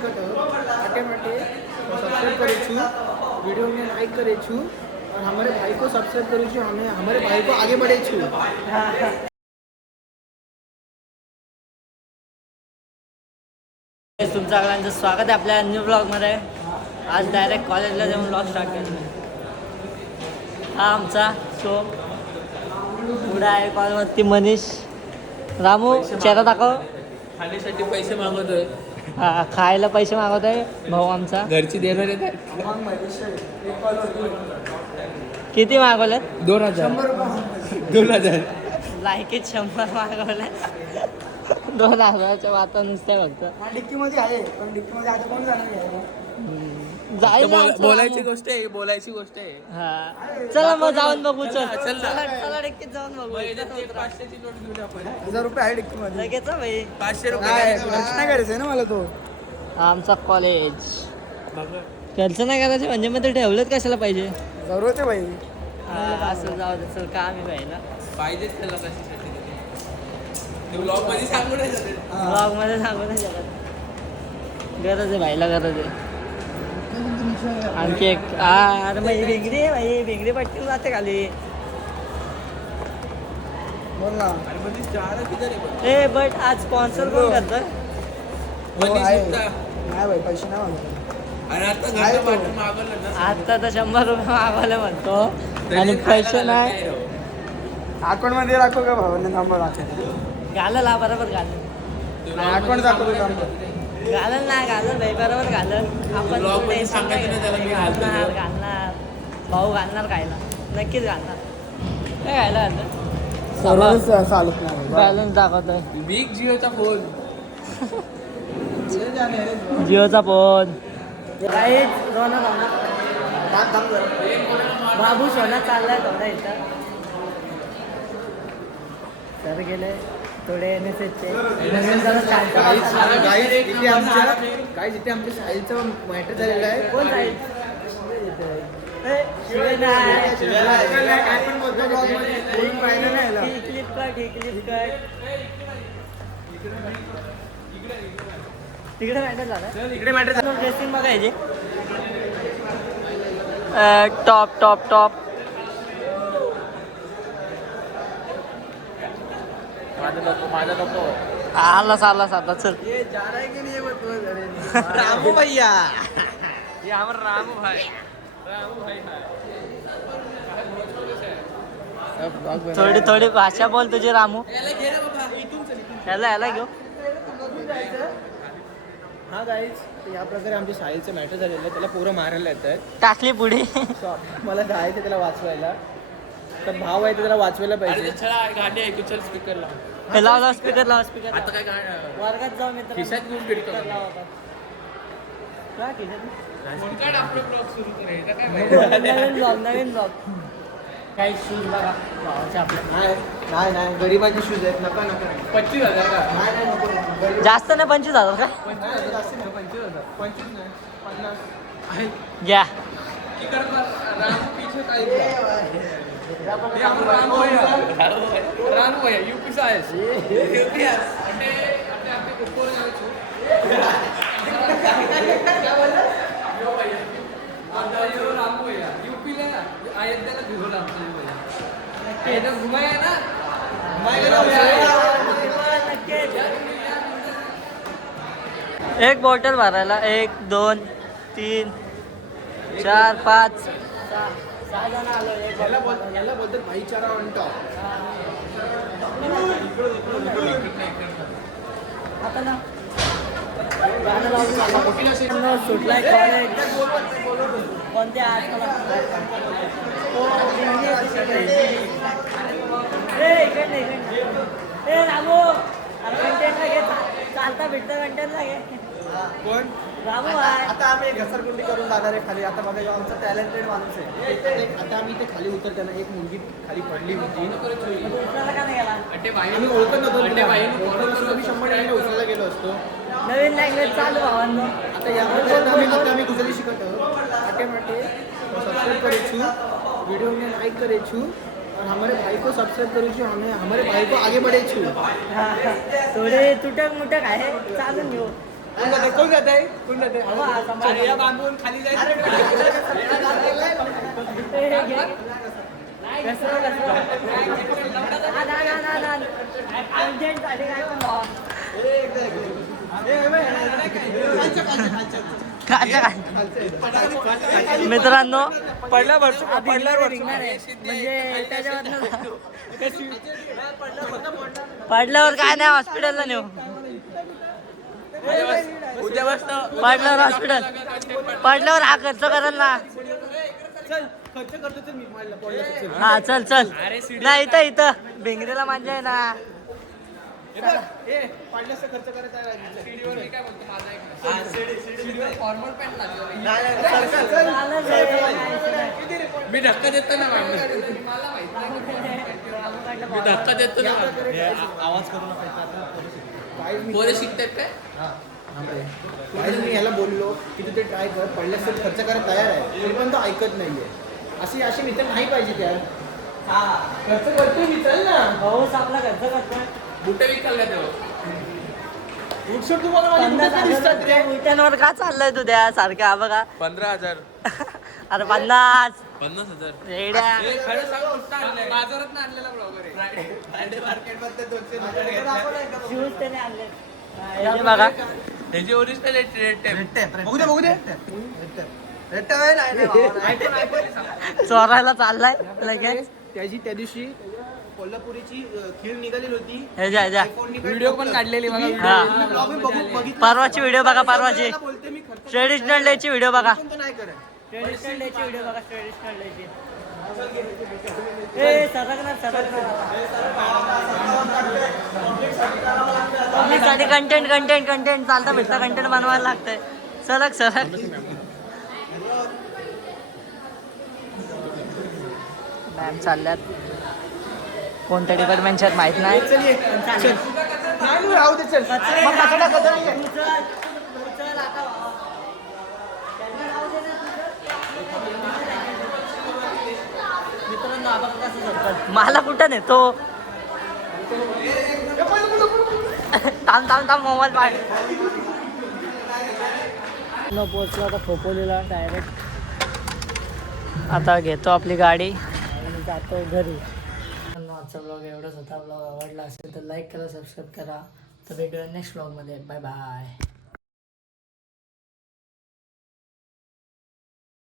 शिकत आटे माटे सब्सक्राइब करे छु वीडियो में लाइक करे छु और हमारे भाई को सब्सक्राइब करे छु हमें हमारे भाई को आगे बढ़े छु। तुमचं सगळ्यांचं स्वागत आहे आपल्या न्यू ब्लॉगमध्ये। आज डायरेक्ट कॉलेजला जाऊन ब्लॉग स्टार्ट केला। हा आमचा शो पुढे आहे कॉलेजवरती मनीष। रामू चेहरा दाखव। खाण्यासाठी पैसे मागवतोय, हा खायला पैसे मागवतोय भाऊ आमचा। घरची देणार आहेत। किती मागवले? 2000 2000 लायकीत 100 मागवले। 2000च्या वाता नुसत्या फक्त डिक्की मध्ये आहे पण डिक्की मध्ये आता कोण जाणार आहे? जाईल ना आमचं बोलायची रामू। गोष्ट आहे, बोलायची गोष्ट आहे। हा चला मग जाऊन बघू। चल चल ना. चला डिक्कीत जाऊन बघू। एक 500ची नोट घेऊन आपण 1000 रुपये आहे डिक्की मध्ये। लगेच हा भाई 500 काय रुपये खर्च नाही करायचं आहे ना मला तो। आमचा कॉलेज खर्च नाही करायचं म्हणजे मग ते ठेवलंच कशाला पाहिजे? जरूरत आहे भाई। असं जाऊ दे चल काम आहे भाई ना। पाहिजेच त्याला कशासाठी ते ब्लॉग मध्ये सांगू नाही शकत। ब्लॉग मध्ये सांगू नाही शकत। गरज आहे भाईला गरज आहे। आणखी एक अरे भाई भिंगरी आहे भाई भिंगरी पट्टी जाते खाली। बोल ना। अरे म्हणजे चार किती रे पण? ए बट आज स्पॉन्सर कोण करतं? मनीष आहे. गुप्ता. नाही भाई पैसे नाही मागवले। आणि आता आहे घरचं तो. पाठवून मागवलं ना आता तर 100 रुपये मागवले म्हणतो तरी आणि खायला पैसे घालत नाही। राव. अकाउंट मध्ये दाखव का भावाने नंबर दाखव। घालल हा बरोबर घालल। ते नाही, vlog आठवण मध्ये दाखवतो सांगायचं नंबर। नाही. घालल नाही घालल भाई बरोबर घालल। आपण Vlog मध्ये tension सांगायचं नाही त्याला मी घालतो. घालणार घालणार भाऊ घालणार खायला नक्कीच घालणार। काय खायला घालतं? सर्वच चालत नाही भाई। बॅलन्स दाखवतोय बिग जिओचा फोन जिओचा फोन। बाबू सोना चाललाय थोडा इथं तर गेले थोडे NSS काय जिथे आमच्या साहिलचं मॅटर झालेलं आहे। कोण जाईल? काय पण बोलतो blog मध्ये, बोलून पाहिलं नाही याला. तिकडे मॅटर झालं इकडे मॅटर ड्रेसिंग बघायचे टॉप टॉप टॉप माझा नको आला साला साधा चल जा रहा है की नहीं ये बता। रामू भैया ये हमारा रामू भाई थोडी थोडी भाषा बोल तुझी रामू। याला घेऊ हा गाईज या प्रकारे आमच्या साहिलचं मॅटर झालेलं आहे। त्याला पोरं मारायला येत आहेत। टाकली पुढे मला जायचं त्याला वाचवायला तर भाव आहे तर त्याला वाचवायला पाहिजे। गाडी आहे चल स्पीकरला लाव स्पीकर लाव स्पीकर आता काय काय वर्गात जाऊ मित्र खिशात घेऊन फिरतो. काय खिशात? काय आपलं ब्लॉग सुरू करायचं काय माहिती? नवीन ब्लॉग काही शूज बघा भावाचे आपले नाही नाही गरीबाचे शूज आहेत नका नका 25,000 का? नाही नाही नको नको। जास्त नाही 25,000 का? 25,000 जास्त नाही 25,000 25 नाही 50 आहे. घ्या इकडं बघ, रामू पीछे काय ये हमारा रामू भैया रामू भैया यूपी से आए यूपी अटे आपके ऊपर जावे छो क्या बोला यो भैया आता यो रामू भैया यूपी ला अयोध्या घेऊन आमचे भैया एकदा घुमाया ना एक बॉटल भरायला 1 2 3 4 5 6 जण आलो याला बोलतात भाईचारा ऑन टॉप। आता ना गाणं लावून सुटलाय कॉलेज कोणत्या ए रामू कंटेंटला घे चालता भेटता कंटेंटला घे कोण रामू आहे आता आम्ही घसरगुंडी करून जाणार आहे खाली। आता बघा आमचा टॅलेंटेड माणूस आहे। आता आम्ही ते खाली उतरताना एक मुलगी खाली पडली होती। दुसऱ्याला का नाही गेला? अटे भाई आम्ही ओळखत नव्हतो अटे तिला. भाई ओळखत नसतो, आम्ही 100% उचलायला गेलो असतो। नवीन लँग्वेज चालू भावांनो आता यामध्ये आम्ही गुजरी शिकत आहोत। आटे माटे सब्सक्राइब करे छु वीडियो में लाइक करे छु और हमारे भाई को सब्सक्राइब करे छु हमारे भाई को आगे बढ़े छु। थोडे तुटक मुटक आहे चालून घेऊ कोण जात आहे या बांबून खाली मित्रांनो पडल्यावर म्हणजे पडल्यावर काय नाही हॉस्पिटलला नेऊ उद्या पडल्यावर हॉस्पिटल पडल्यावर हा खर्च करेल ना खर्च करतो तर मी पडलं हा चल चल नाही इथं इथं भिंगरीला मांजा आहे ना पडल्यास खर्च करायचा सीडीवर मी काय बोलतो माझा एक सीडीवर फॉर्मल पॅन्ट लागलो मी धक्का देतो ना मला माहित मी धक्का देतो ना आवाज करू नका पोरे शिकतात काय मी ह्याला बोललो की तू ते ट्राय कर पडल्यास खर्च करायला तयार आहे तरी पण तो ऐकत नाहीये अशी मित्र नाही पाहिजे त्या खर्च करतोय मी चल ना भाऊच आपला खर्च करतोय बुटे विकल तेव्हा उठसूट तुम्हाला माझे बुटं का दिसतात रे उलट्यांवर का चाललंय तू त्या सारख्या बघा 15,000 अरे 50 50,000 रेड्या खरं सांग कुठं आणलंय बाजारात आणलेला ब्लॉगर आहे फ्रायडे मार्केट मध्ये 200 शूज त्याने आणले हे बघा त्याची ओरिजिनल रेट बघू दे चोरायला चाललाय लगेच त्या दिवशी कोल्हापुरीची खीर निघालेली होती ह्याच्या व्हिडिओ पण काढलेली मला हा. ब्लॉग बघितलं परवाची व्हिडिओ बघा परवाची बोलते मी खर्च ट्रेडिशनल डे ची व्हिडिओ बघा पण तो नाही करत ट्रेडिशनल डे ची व्हिडिओ बघा ट्रेडिशनल डे ची ए सरकणार साठी कंटेंट चालतं भेटतं कंटेंट बनवायला लागतंय सरक मॅम चालल्यात कोणत्या डिपार्टमेंटच्या आहेत माहित नाही नाही राहू दे चल मग कचरा कचरा नाही मला कुठं नेतो थांब मोबाईल पाठ पोचलो आता खोपोलीला डायरेक्ट आता घेतो आपली गाडी आणि जातो घरी. आजचा ब्लॉग एवढाच होता. ब्लॉग आवडला असेल तर लाईक करा, सबस्क्राईब करा. तर भेटूया नेक्स्ट ब्लॉगमध्ये. Bye bye.